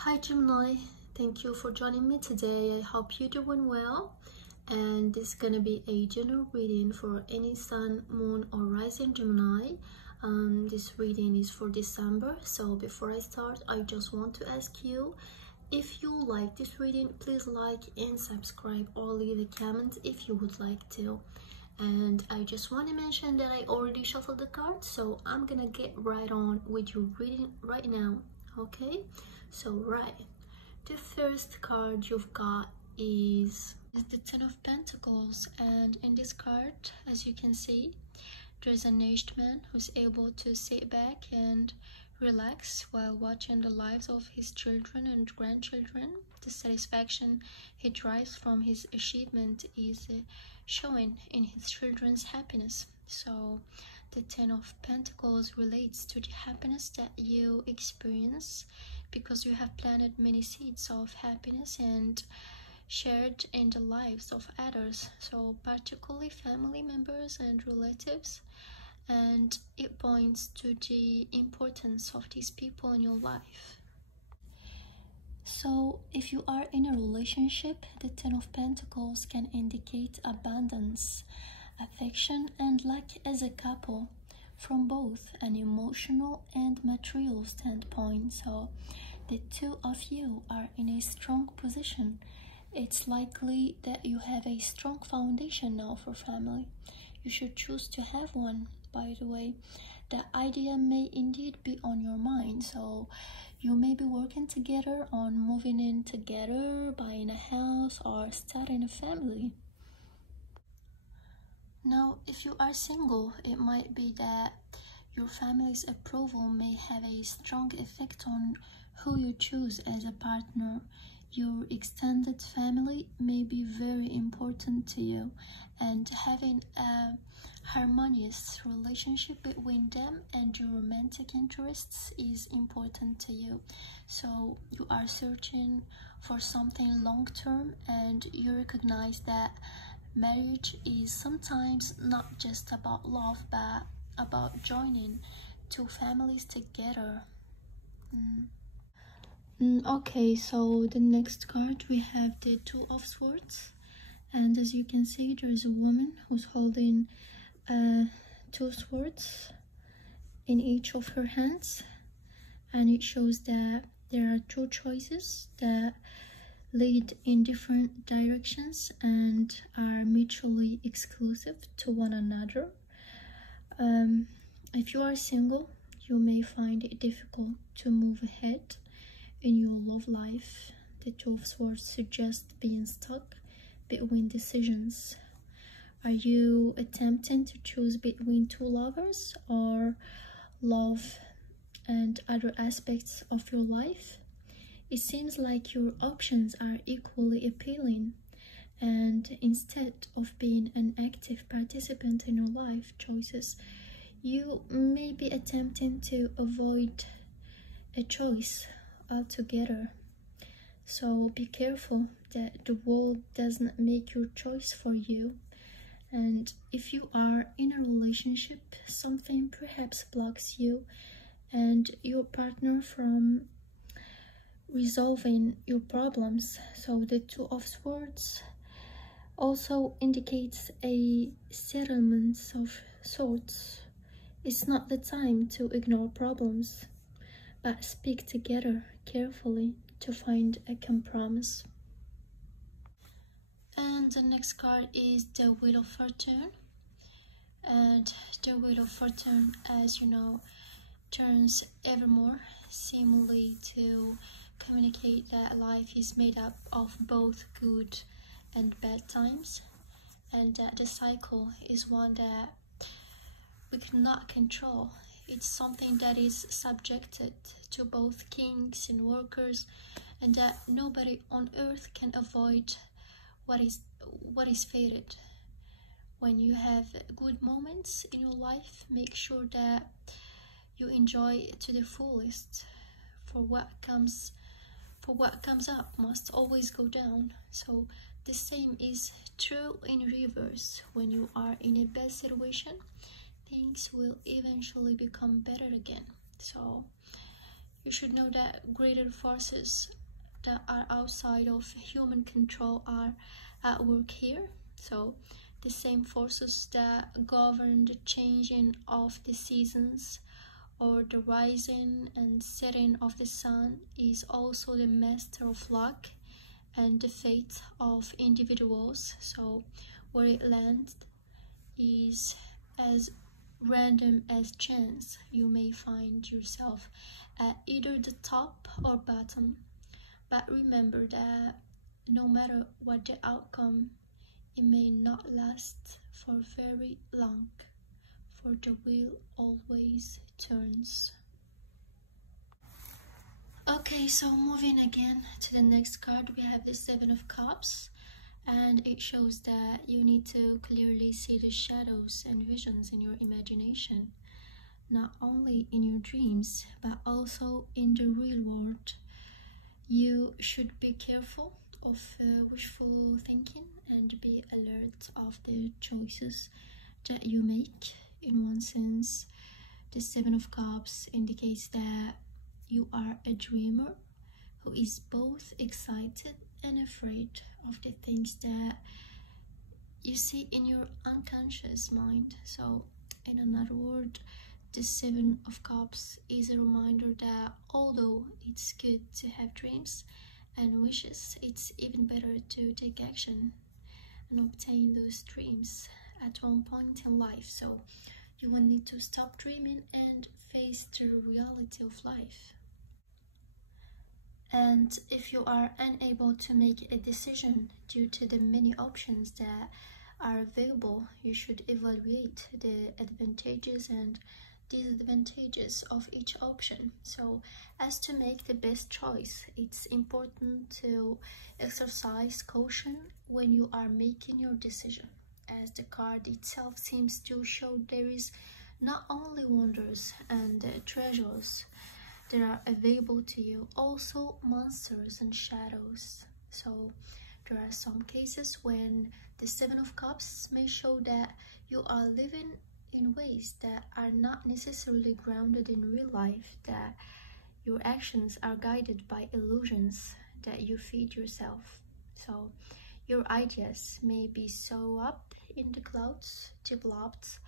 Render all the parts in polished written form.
Hi Gemini, thank you for joining me today. I hope you're doing well. And this is gonna be a general reading for any sun, moon, or rising Gemini. This reading is for December. So before I start, I just want to ask you, if you like this reading, please like and subscribe or leave a comment if you would like to. And I just want to mention that I already shuffled the cards, so I'm gonna get right on with your reading right now. Okay, so the first card you've got is the Ten of Pentacles, and in this card, as you can see, there's an aged man who's able to sit back and relax while watching the lives of his children and grandchildren. The satisfaction he derives from his achievement is showing in his children's happiness. So the Ten of Pentacles relates to the happiness that you experience because you have planted many seeds of happiness and shared in the lives of others, so particularly family members and relatives. And it points to the importance of these people in your life. So if you are in a relationship, the Ten of Pentacles can indicate abundance, affection, and luck as a couple from both an emotional and material standpoint. So the two of you are in a strong position. It's likely that you have a strong foundation now for family. You should choose to have one. By the way, the idea may indeed be on your mind, so you may be working together on moving in together, buying a house, or starting a family. Now, if you are single, it might be that your family's approval may have a strong effect on who you choose as a partner. Your extended family may be very important to you, and having a harmonious relationship between them and your romantic interests is important to you. So you are searching for something long-term, and you recognize that marriage is sometimes not just about love, but about joining two families together. Okay, so the next card we have the Two of Swords, and as you can see, there is a woman who's holding two swords in each of her hands, and it shows that there are two choices that lead in different directions and are mutually exclusive to one another. If you are single, you may find it difficult to move ahead in your love life. The Two of Swords suggest being stuck between decisions. Are you attempting to choose between two lovers, or love and other aspects of your life? It seems like your options are equally appealing, and instead of being an active participant in your life choices, you may be attempting to avoid a choice altogether. So be careful that the world doesn't make your choice for you. And if you are in a relationship, something perhaps blocks you and your partner from resolving your problems. So the Two of Swords also indicates a settlement of sorts. It's not the time to ignore problems, but speak together carefully to find a compromise. And the next card is the Wheel of Fortune, and the Wheel of Fortune, as you know, turns evermore, seemingly to communicate that life is made up of both good and bad times, and that the cycle is one that we cannot control. It's something that is subjected to both kings and workers, and that nobody on earth can avoid what is fated. When you have good moments in your life, make sure that you enjoy it to the fullest. For what comes up must always go down. So the same is true in reverse. When you are in a bad situation, things will eventually become better again. So you should know that greater forces that are outside of human control are at work here. So the same forces that govern the changing of the seasons or the rising and setting of the sun is also the master of luck and the fate of individuals. So where it lands is as random as chance. You may find yourself at either the top or bottom, but remember that no matter what the outcome, it may not last for very long, for the wheel always turns. Okay, so moving again to the next card, we have the Seven of Cups, and it shows that you need to clearly see the shadows and visions in your imagination, not only in your dreams, but also in the real world. You should be careful of wishful thinking and be alert of the choices that you make. In one sense, the Seven of Cups indicates that you are a dreamer who is both excited and afraid of the things that you see in your unconscious mind. So in another word, the Seven of Cups is a reminder that although it's good to have dreams and wishes, it's even better to take action and obtain those dreams at one point in life. So you will need to stop dreaming and face the reality of life. And if you are unable to make a decision due to the many options that are available, you should evaluate the advantages and disadvantages of each option. So as to make the best choice, it's important to exercise caution when you are making your decision, as the card itself seems to show there is not only wonders and treasures that are available to you, also monsters and shadows. So there are some cases when the Seven of Cups may show that you are living in ways that are not necessarily grounded in real life, that your actions are guided by illusions that you feed yourself. So your ideas may be so up in the clouds, developed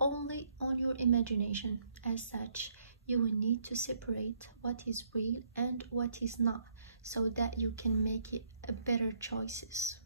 only on your imagination. As such, you will need to separate what is real and what is not, so that you can make it a better choices.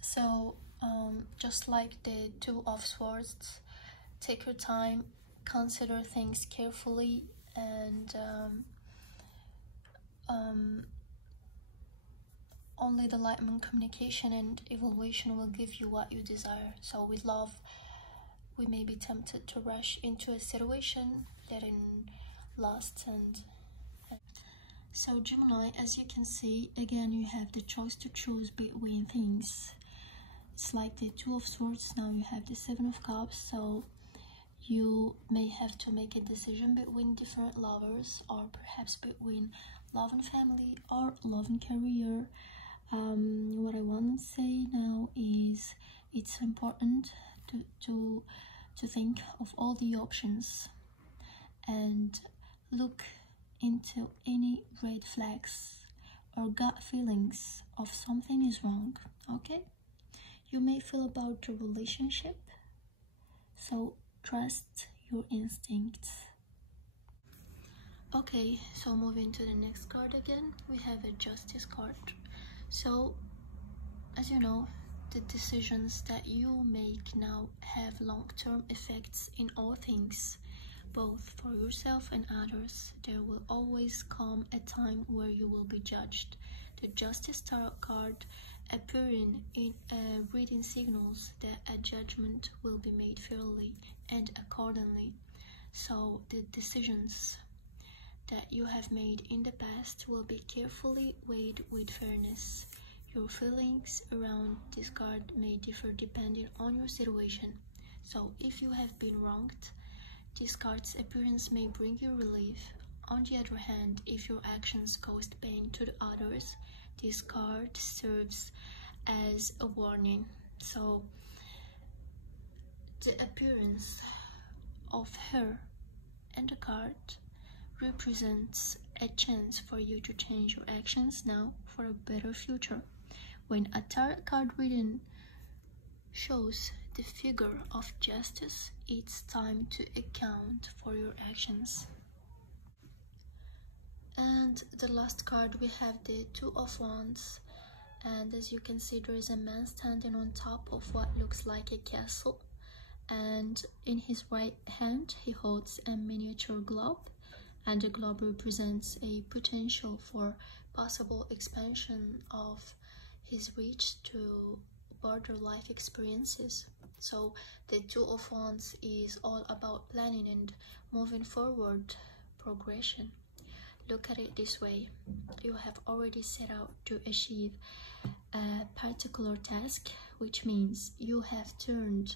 So just like the Two of Swords, take your time, consider things carefully, and only the enlightenment communication and evaluation will give you what you desire. So with love, we may be tempted to rush into a situation letting last. And so Gemini, as you can see, again you have the choice to choose between things. It's like the Two of Swords, now you have the Seven of Cups, so you may have to make a decision between different lovers, or perhaps between love and family or love and career. What I want to say now is it's important to think of all the options and look into any red flags or gut feelings of something is wrong. Okay, you may feel about the relationship, so trust your instincts. Okay, so moving to the next card again, we have a Justice card. So as you know, the decisions that you make now have long-term effects in all things, both for yourself and others. There will always come a time where you will be judged. The Justice Tarot card appearing in a reading signals that a judgment will be made fairly and accordingly. So the decisions that you have made in the past will be carefully weighed with fairness. Your feelings around this card may differ depending on your situation. So if you have been wronged, this card's appearance may bring you relief. On the other hand, if your actions caused pain to the others, this card serves as a warning. So the appearance of her and the card represents a chance for you to change your actions now for a better future. When a tarot card reading shows the figure of justice, it's time to account for your actions. And the last card, we have the Two of Wands, and as you can see, there is a man standing on top of what looks like a castle, and in his right hand he holds a miniature globe, and the globe represents a potential for possible expansion of his reach to broader life experiences. So the Two of Wands is all about planning and moving forward, progression. Look at it this way: you have already set out to achieve a particular task, which means you have turned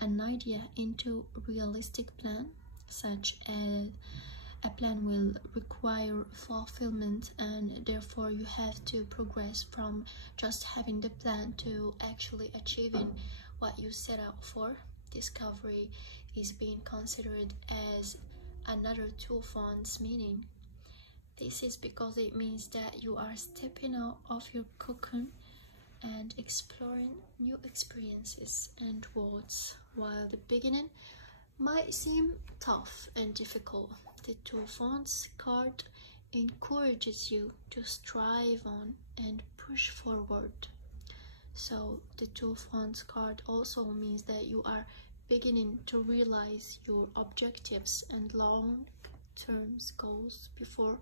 an idea into a realistic plan. Such a plan will require fulfillment, and therefore you have to progress from just having the plan to actually achieving what you set out for. Discovery is being considered as another Two of Wands meaning. This is because it means that you are stepping out of your cocoon and exploring new experiences and worlds. While the beginning might seem tough and difficult, the Two of Wands card encourages you to strive on and push forward. So the Two of Wands card also means that you are beginning to realize your objectives and long-term goals before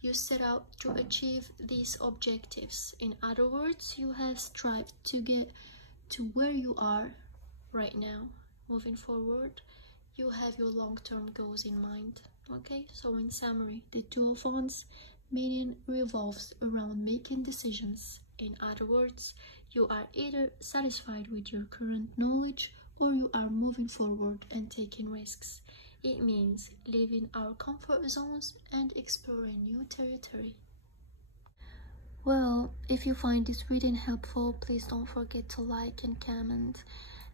you set out to achieve these objectives. In other words, you have strived to get to where you are right now. Moving forward, you have your long-term goals in mind. Okay, so in summary, the Two of Wands meaning revolves around making decisions. In other words, you are either satisfied with your current knowledge or you are moving forward and taking risks. It means leaving our comfort zones and exploring new territory. Well, if you find this reading helpful, please don't forget to like and comment,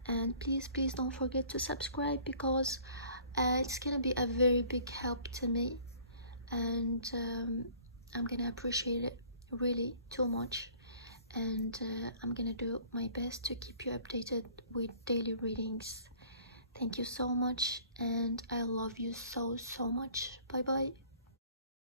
and please don't forget to subscribe, because it's gonna be a very big help to me, and I'm gonna appreciate it really too much, and I'm gonna do my best to keep you updated with daily readings. Thank you so much, and I love you so much. Bye bye.